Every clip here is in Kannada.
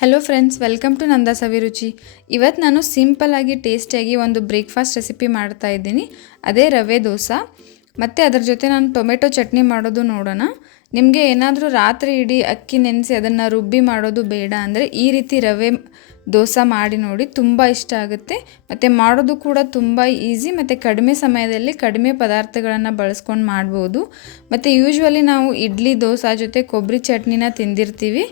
ಹಲೋ ಫ್ರೆಂಡ್ಸ್, ವೆಲ್ಕಮ್ ಟು ನಂದಾ ಸವಿರುಚಿ. ಇವತ್ತು ನಾನು ಸಿಂಪಲ್ಲಾಗಿ ಟೇಸ್ಟಿಯಾಗಿ ಒಂದು ಬ್ರೇಕ್ಫಾಸ್ಟ್ ರೆಸಿಪಿ ಮಾಡ್ತಾ ಇದ್ದೀನಿ. ಅದೇ ರವೆ ದೋಸೆ. ಮತ್ತು ಅದರ ಜೊತೆ ನಾನು ಟೊಮೆಟೊ ಚಟ್ನಿ ಮಾಡೋದು ನೋಡೋಣ. ನಿಮಗೆ ಏನಾದರೂ ರಾತ್ರಿ ಇಡೀ ಅಕ್ಕಿ ನೆನೆಸಿ ಅದನ್ನು ರುಬ್ಬಿ ಮಾಡೋದು ಬೇಡ ಅಂದರೆ ಈ ರೀತಿ ರವೆ ದೋಸೆ ಮಾಡಿ ನೋಡಿ, ತುಂಬ ಇಷ್ಟ ಆಗುತ್ತೆ. ಮತ್ತು ಮಾಡೋದು ಕೂಡ ತುಂಬ ಈಸಿ ಮತ್ತು ಕಡಿಮೆ ಸಮಯದಲ್ಲಿ ಕಡಿಮೆ ಪದಾರ್ಥಗಳನ್ನು ಬಳಸ್ಕೊಂಡು ಮಾಡ್ಬೋದು. ಮತ್ತು ಯೂಶ್ವಲಿ ನಾವು ಇಡ್ಲಿ ದೋಸೆ ಜೊತೆ ಕೊಬ್ಬರಿ ಚಟ್ನಿನ ತಿಂದಿರ್ತೀವಿ.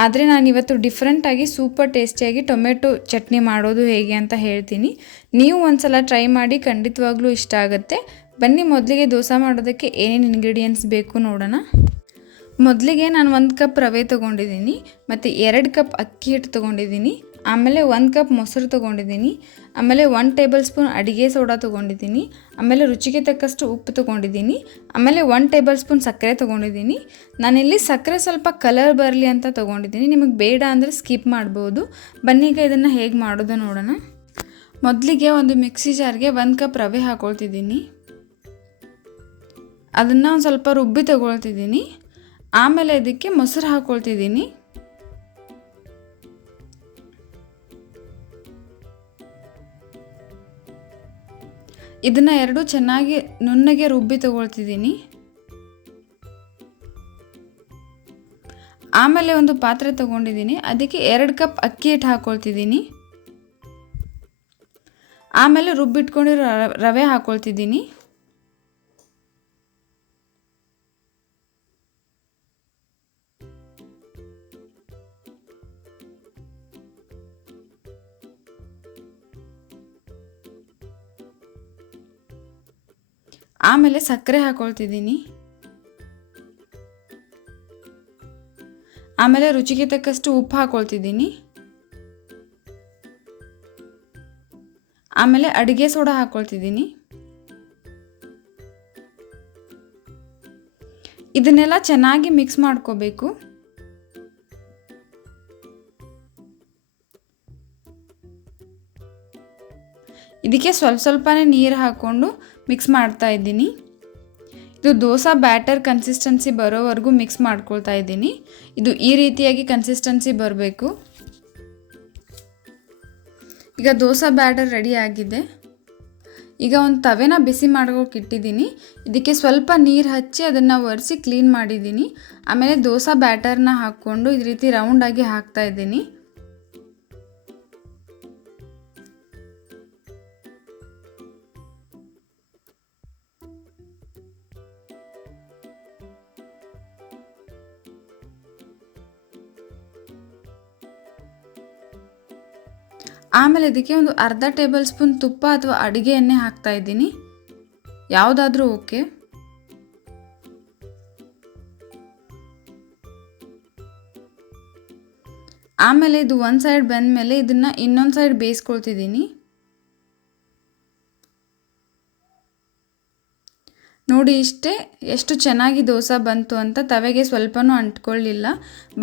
ಆದರೆ ನಾನಿವತ್ತು ಡಿಫ್ರೆಂಟಾಗಿ ಸೂಪರ್ ಟೇಸ್ಟಿಯಾಗಿ ಟೊಮೆಟೊ ಚಟ್ನಿ ಮಾಡೋದು ಹೇಗೆ ಅಂತ ಹೇಳ್ತೀನಿ. ನೀವು ಒಂದ್ಸಲ ಟ್ರೈ ಮಾಡಿ, ಖಂಡಿತವಾಗ್ಲೂ ಇಷ್ಟ ಆಗುತ್ತೆ. ಬನ್ನಿ ಮೊದಲಿಗೆ ದೋಸೆ ಮಾಡೋದಕ್ಕೆ ಏನೇನು ಇಂಗ್ರೀಡಿಯೆಂಟ್ಸ್ ಬೇಕು ನೋಡೋಣ. ಮೊದಲಿಗೆ ನಾನು 1 ಕಪ್ ರವೆ ತೊಗೊಂಡಿದ್ದೀನಿ, ಮತ್ತು 2 ಕಪ್ ಅಕ್ಕಿ ಹಿಟ್ಟು ತೊಗೊಂಡಿದ್ದೀನಿ, ಆಮೇಲೆ 1 ಕಪ್ ಮೊಸರು ತೊಗೊಂಡಿದ್ದೀನಿ, ಆಮೇಲೆ 1 ಟೇಬಲ್ ಸ್ಪೂನ್ ಅಡುಗೆ ಸೋಡಾ ತೊಗೊಂಡಿದ್ದೀನಿ, ಆಮೇಲೆ ರುಚಿಗೆ ತಕ್ಕಷ್ಟು ಉಪ್ಪು ತೊಗೊಂಡಿದ್ದೀನಿ, ಆಮೇಲೆ 1 ಟೇಬಲ್ ಸ್ಪೂನ್ ಸಕ್ಕರೆ ತೊಗೊಂಡಿದ್ದೀನಿ. ನಾನಿಲ್ಲಿ ಸಕ್ಕರೆ ಸ್ವಲ್ಪ ಕಲರ್ ಬರಲಿ ಅಂತ ತೊಗೊಂಡಿದ್ದೀನಿ, ನಿಮಗೆ ಬೇಡ ಅಂದರೆ ಸ್ಕಿಪ್ ಮಾಡ್ಬೋದು. ಬನ್ನಿ ಈಗ ಇದನ್ನು ಹೇಗೆ ಮಾಡೋದು ನೋಡೋಣ. ಮೊದಲಿಗೆ ಒಂದು ಮಿಕ್ಸಿ ಜಾರ್ಗೆ 1 ಕಪ್ ರವೆ ಹಾಕ್ಕೊಳ್ತಿದ್ದೀನಿ. ಅದನ್ನು ಒಂದು ಸ್ವಲ್ಪ ರುಬ್ಬಿ ತೊಗೊಳ್ತಿದ್ದೀನಿ. ಆಮೇಲೆ ಇದಕ್ಕೆ ಮೊಸರು ಹಾಕ್ಕೊಳ್ತಿದ್ದೀನಿ. ಇದನ್ನು ಎರಡು ಚೆನ್ನಾಗಿ ನುಣ್ಣಗೆ ರುಬ್ಬಿ ತಗೊಳ್ತಿದ್ದೀನಿ. ಆಮೇಲೆ ಒಂದು ಪಾತ್ರೆ ತಗೊಂಡಿದ್ದೀನಿ, ಅದಕ್ಕೆ 2 ಕಪ್ ಅಕ್ಕಿ ಹಿಟ್ಟು ಹಾಕ್ಕೊಳ್ತಿದ್ದೀನಿ. ಆಮೇಲೆ ರುಬ್ಬಿಟ್ಕೊಂಡಿರೋ ರವೆ ಹಾಕ್ಕೊಳ್ತಿದ್ದೀನಿ. ಆಮೇಲೆ ಸಕ್ಕರೆ ಹಾಕ್ಕೊಳ್ತಿದ್ದೀನಿ. ಆಮೇಲೆ ರುಚಿಗೆ ತಕ್ಕಷ್ಟು ಉಪ್ಪು ಹಾಕ್ಕೊಳ್ತಿದ್ದೀನಿ. ಆಮೇಲೆ ಅಡುಗೆ ಸೋಡಾ ಹಾಕ್ಕೊಳ್ತಿದ್ದೀನಿ. ಇದನ್ನೆಲ್ಲ ಚೆನ್ನಾಗಿ ಮಿಕ್ಸ್ ಮಾಡ್ಕೋಬೇಕು. ಇದಕ್ಕೆ ಸ್ವಲ್ಪನೇ ನೀರು ಹಾಕ್ಕೊಂಡು ಮಿಕ್ಸ್ ಮಾಡ್ತಾ ಇದ್ದೀನಿ. ಇದು ದೋಸೆ ಬ್ಯಾಟರ್ ಕನ್ಸಿಸ್ಟೆನ್ಸಿ ಬರೋವರೆಗೂ ಮಿಕ್ಸ್ ಮಾಡ್ಕೊಳ್ತಾ ಇದ್ದೀನಿ. ಇದು ಈ ರೀತಿಯಾಗಿ ಕನ್ಸಿಸ್ಟೆನ್ಸಿ ಬರಬೇಕು. ಈಗ ದೋಸೆ ಬ್ಯಾಟರ್ ರೆಡಿ ಆಗಿದೆ. ಈಗ ಒಂದು ತವೆನ ಬಿಸಿ ಮಾಡೋಕೆ ಇಟ್ಟಿದ್ದೀನಿ. ಇದಕ್ಕೆ ಸ್ವಲ್ಪ ನೀರು ಹಚ್ಚಿ ಅದನ್ನು ಒರೆಸಿ ಕ್ಲೀನ್ ಮಾಡಿದ್ದೀನಿ. ಆಮೇಲೆ ದೋಸೆ ಬ್ಯಾಟರ್ನ ಹಾಕ್ಕೊಂಡು ಈ ರೀತಿ ರೌಂಡಾಗಿ ಹಾಕ್ತಾ ಇದ್ದೀನಿ. ಆಮೇಲೆ ಇದಕ್ಕೆ ಒಂದು ಅರ್ಧ ಟೇಬಲ್ ಸ್ಪೂನ್ ತುಪ್ಪ ಅಥವಾ ಅಡುಗೆ ಎಣ್ಣೆ ಹಾಕ್ತಾ ಇದ್ದೀನಿ, ಯಾವುದಾದ್ರೂ ಓಕೆ. ಆಮೇಲೆ ಇದು ಒಂದು ಸೈಡ್ ಬೆಂದಮೇಲೆ ಇದನ್ನು ಇನ್ನೊಂದು ಸೈಡ್ ಬೇಯಿಸ್ಕೊಳ್ತಿದ್ದೀನಿ. ನೋಡಿ ಇಷ್ಟೇ, ಎಷ್ಟು ಚೆನ್ನಾಗಿ ದೋಸೆ ಬಂತು ಅಂತ. ತವೆಗೆ ಸ್ವಲ್ಪನೂ ಅಂಟ್ಕೊಳ್ಳಿಲ್ಲ.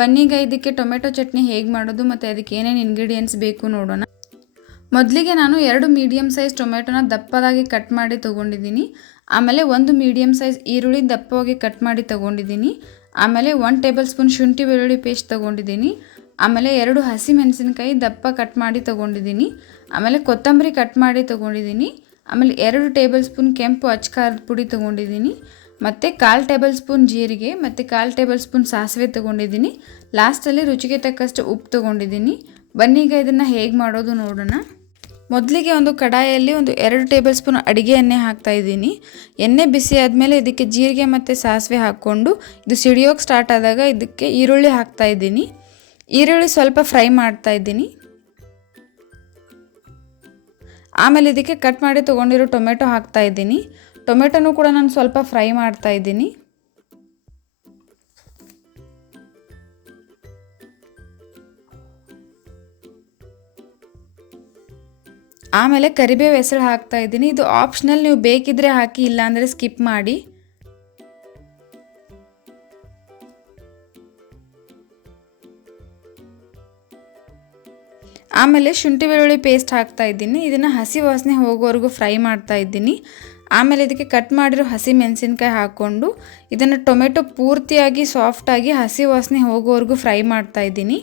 ಬನ್ನೀಗ ಇದಕ್ಕೆ ಟೊಮೆಟೊ ಚಟ್ನಿ ಹೇಗೆ ಮಾಡೋದು ಮತ್ತು ಅದಕ್ಕೆ ಏನೇನು ಇಂಗ್ರೀಡಿಯೆಂಟ್ಸ್ ಬೇಕು ನೋಡೋಣ. ಮೊದಲಿಗೆ ನಾನು 2 ಮೀಡಿಯಮ್ ಸೈಜ್ ಟೊಮೆಟೊನ ದಪ್ಪದಾಗಿ ಕಟ್ ಮಾಡಿ ತೊಗೊಂಡಿದ್ದೀನಿ. ಆಮೇಲೆ 1 ಮೀಡಿಯಮ್ ಸೈಜ್ ಈರುಳ್ಳಿ ದಪ್ಪವಾಗಿ ಕಟ್ ಮಾಡಿ ತೊಗೊಂಡಿದ್ದೀನಿ. ಆಮೇಲೆ 1 ಟೇಬಲ್ ಸ್ಪೂನ್ ಶುಂಠಿ ಬೆಳ್ಳುಳ್ಳಿ ಪೇಸ್ಟ್ ತೊಗೊಂಡಿದ್ದೀನಿ. ಆಮೇಲೆ 2 ಹಸಿ ಮೆಣಸಿನಕಾಯಿ ದಪ್ಪ ಕಟ್ ಮಾಡಿ ತೊಗೊಂಡಿದ್ದೀನಿ. ಆಮೇಲೆ ಕೊತ್ತಂಬರಿ ಕಟ್ ಮಾಡಿ ತೊಗೊಂಡಿದ್ದೀನಿ. ಆಮೇಲೆ 2 ಟೇಬಲ್ ಸ್ಪೂನ್ ಕೆಂಪು ಅಚ್ಚ ಖಾರದ ಪುಡಿ ತೊಗೊಂಡಿದ್ದೀನಿ. ಮತ್ತು 1/4 ಟೇಬಲ್ ಸ್ಪೂನ್ ಜೀರಿಗೆ ಮತ್ತು 1/4 ಟೇಬಲ್ ಸ್ಪೂನ್ ಸಾಸಿವೆ ತೊಗೊಂಡಿದ್ದೀನಿ. ಲಾಸ್ಟಲ್ಲಿ ರುಚಿಗೆ ತಕ್ಕಷ್ಟು ಉಪ್ಪು ತೊಗೊಂಡಿದ್ದೀನಿ. ಬನ್ನೀಗ ಇದನ್ನು ಹೇಗೆ ಮಾಡೋದು ನೋಡೋಣ. ಮೊದಲಿಗೆ ಒಂದು ಕಡಾಯಲ್ಲಿ ಒಂದು 2 ಟೇಬಲ್ ಸ್ಪೂನ್ ಅಡುಗೆ ಎಣ್ಣೆ ಹಾಕ್ತಾಯಿದ್ದೀನಿ. ಎಣ್ಣೆ ಬಿಸಿ ಆದಮೇಲೆ ಇದಕ್ಕೆ ಜೀರಿಗೆ ಮತ್ತು ಸಾಸಿವೆ ಹಾಕ್ಕೊಂಡು ಇದು ಸಿಡಿಯೋಕ್ಕೆ ಸ್ಟಾರ್ಟ್ ಆದಾಗ ಇದಕ್ಕೆ ಈರುಳ್ಳಿ ಹಾಕ್ತಾಯಿದ್ದೀನಿ. ಈರುಳ್ಳಿ ಸ್ವಲ್ಪ ಫ್ರೈ ಮಾಡ್ತಾಯಿದ್ದೀನಿ. ಆಮೇಲೆ ಇದಕ್ಕೆ ಕಟ್ ಮಾಡಿ ತೊಗೊಂಡಿರೋ ಟೊಮೆಟೊ ಹಾಕ್ತಾಯಿದ್ದೀನಿ. ಟೊಮೆಟೊನೂ ಕೂಡ ನಾನು ಸ್ವಲ್ಪ ಫ್ರೈ ಮಾಡ್ತಾಯಿದ್ದೀನಿ. ಆಮೇಲೆ ಕರಿಬೇವು ಹೆಸರು ಹಾಕ್ತಾಯಿದ್ದೀನಿ. ಇದು ಆಪ್ಷನಲ್, ನೀವು ಬೇಕಿದ್ದರೆ ಹಾಕಿ, ಇಲ್ಲಾಂದರೆ ಸ್ಕಿಪ್ ಮಾಡಿ. ಆಮೇಲೆ ಶುಂಠಿ ಬೆಳ್ಳುಳ್ಳಿ ಪೇಸ್ಟ್ ಹಾಕ್ತಾಯಿದ್ದೀನಿ. ಇದನ್ನು ಹಸಿ ವಾಸನೆ ಹೋಗೋವರೆಗೂ ಫ್ರೈ ಮಾಡ್ತಾಯಿದ್ದೀನಿ. ಆಮೇಲೆ ಇದಕ್ಕೆ ಕಟ್ ಮಾಡಿರೋ ಹಸಿ ಮೆಣಸಿನ್ಕಾಯಿ ಹಾಕ್ಕೊಂಡು ಇದನ್ನು ಟೊಮೆಟೊ ಪೂರ್ತಿಯಾಗಿ ಸಾಫ್ಟಾಗಿ ಹಸಿ ವಾಸನೆ ಹೋಗೋವರೆಗೂ ಫ್ರೈ ಮಾಡ್ತಾಯಿದ್ದೀನಿ.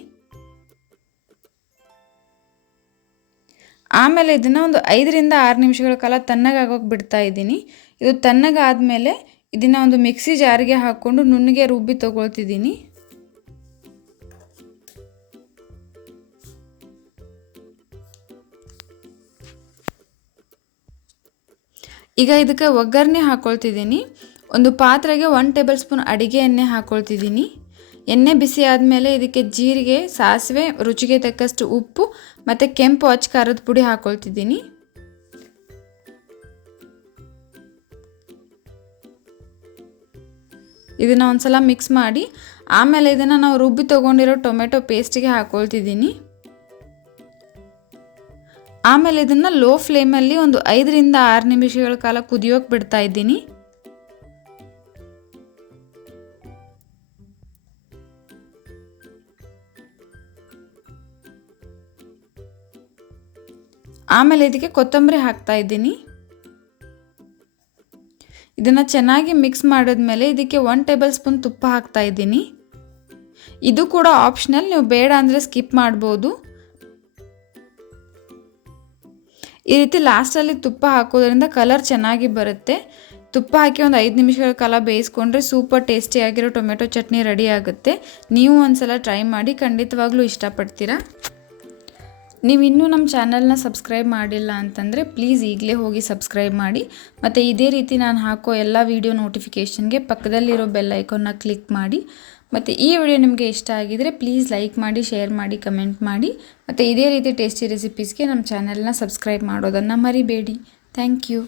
ಆಮೇಲೆ ಇದನ್ನು ಒಂದು 5ರಿಂದ 6 ನಿಮಿಷಗಳ ಕಾಲ ತಣ್ಣಗಾಗೋಕೆ ಬಿಡ್ತಾ ಇದ್ದೀನಿ. ಇದು ತಣ್ಣಗಾದಮೇಲೆ ಇದನ್ನು ಒಂದು ಮಿಕ್ಸಿ ಜಾರಿಗೆ ಹಾಕ್ಕೊಂಡು ನುಣ್ಣಗೆ ರುಬ್ಬಿ ತೊಗೊಳ್ತಿದ್ದೀನಿ. ಈಗ ಇದಕ್ಕೆ ಒಗ್ಗರಣೆ ಹಾಕ್ಕೊಳ್ತಿದ್ದೀನಿ. ಒಂದು ಪಾತ್ರೆಗೆ 1 ಟೇಬಲ್ ಸ್ಪೂನ್ ಅಡಿಗೆ ಎಣ್ಣೆ ಹಾಕ್ಕೊಳ್ತಿದ್ದೀನಿ. ಎಣ್ಣೆ ಬಿಸಿ ಆದಮೇಲೆ ಇದಕ್ಕೆ ಜೀರಿಗೆ, ಸಾಸಿವೆ, ರುಚಿಗೆ ತಕ್ಕಷ್ಟು ಉಪ್ಪು ಮತ್ತು ಕೆಂಪು ಅಚ್ಚ ಖಾರದ ಪುಡಿ ಹಾಕ್ಕೊಳ್ತಿದ್ದೀನಿ. ಇದನ್ನು ಒಂದ್ಸಲ ಮಿಕ್ಸ್ ಮಾಡಿ ಆಮೇಲೆ ಇದನ್ನು ನಾವು ರುಬ್ಬಿ ತೊಗೊಂಡಿರೋ ಟೊಮೆಟೊ ಪೇಸ್ಟಿಗೆ ಹಾಕ್ಕೊಳ್ತಿದ್ದೀನಿ. ಆಮೇಲೆ ಇದನ್ನು ಲೋ ಫ್ಲೇಮಲ್ಲಿ ಒಂದು 5ರಿಂದ 6 ನಿಮಿಷಗಳ ಕಾಲ ಕುದಿಯೋಕೆ ಬಿಡ್ತಾ ಇದ್ದೀನಿ. ಆಮೇಲೆ ಇದಕ್ಕೆ ಕೊತ್ತಂಬರಿ ಹಾಕ್ತಾ ಇದ್ದೀನಿ. ಇದನ್ನು ಚೆನ್ನಾಗಿ ಮಿಕ್ಸ್ ಮಾಡಿದ್ಮೇಲೆ ಇದಕ್ಕೆ 1 ಟೇಬಲ್ ಸ್ಪೂನ್ ತುಪ್ಪ ಹಾಕ್ತಾ ಇದ್ದೀನಿ. ಇದು ಕೂಡ ಆಪ್ಷನಲ್, ನೀವು ಬೇಡ ಅಂದರೆ ಸ್ಕಿಪ್ ಮಾಡ್ಬೋದು. ಈ ರೀತಿ ಲಾಸ್ಟಲ್ಲಿ ತುಪ್ಪ ಹಾಕೋದ್ರಿಂದ ಕಲರ್ ಚೆನ್ನಾಗಿ ಬರುತ್ತೆ. ತುಪ್ಪ ಹಾಕಿ ಒಂದು 5 ನಿಮಿಷಗಳ ಕಾಲ ಬೇಯಿಸ್ಕೊಂಡ್ರೆ ಸೂಪರ್ ಟೇಸ್ಟಿಯಾಗಿರೋ ಟೊಮೆಟೊ ಚಟ್ನಿ ರೆಡಿ ಆಗುತ್ತೆ. ನೀವು ಒಂದ್ಸಲ ಟ್ರೈ ಮಾಡಿ, ಖಂಡಿತವಾಗ್ಲೂ ಇಷ್ಟಪಡ್ತೀರಾ. ನೀವು ಇನ್ನೂ ನಮ್ಮ ಚಾನಲ್ನ ಸಬ್ಸ್ಕ್ರೈಬ್ ಮಾಡಿಲ್ಲ ಅಂತಂದರೆ ಪ್ಲೀಸ್ ಈಗಲೇ ಹೋಗಿ ಸಬ್ಸ್ಕ್ರೈಬ್ ಮಾಡಿ. ಮತ್ತು ಇದೇ ರೀತಿ ನಾನು ಹಾಕೋ ಎಲ್ಲ ವೀಡಿಯೋ ನೋಟಿಫಿಕೇಷನ್ಗೆ ಪಕ್ಕದಲ್ಲಿರೋ ಬೆಲ್ ಐಕಾನ್ನ ಕ್ಲಿಕ್ ಮಾಡಿ. ಮತ್ತು ಈ ವಿಡಿಯೋ ನಿಮಗೆ ಇಷ್ಟ ಆಗಿದರೆ ಪ್ಲೀಸ್ ಲೈಕ್ ಮಾಡಿ, ಶೇರ್ ಮಾಡಿ, ಕಮೆಂಟ್ ಮಾಡಿ. ಮತ್ತು ಇದೇ ರೀತಿ ಟೇಸ್ಟಿ ರೆಸಿಪೀಸ್ಗೆ ನಮ್ಮ ಚಾನಲ್ನ ಸಬ್ಸ್ಕ್ರೈಬ್ ಮಾಡೋದನ್ನು ಮರಿಬೇಡಿ. Thank you.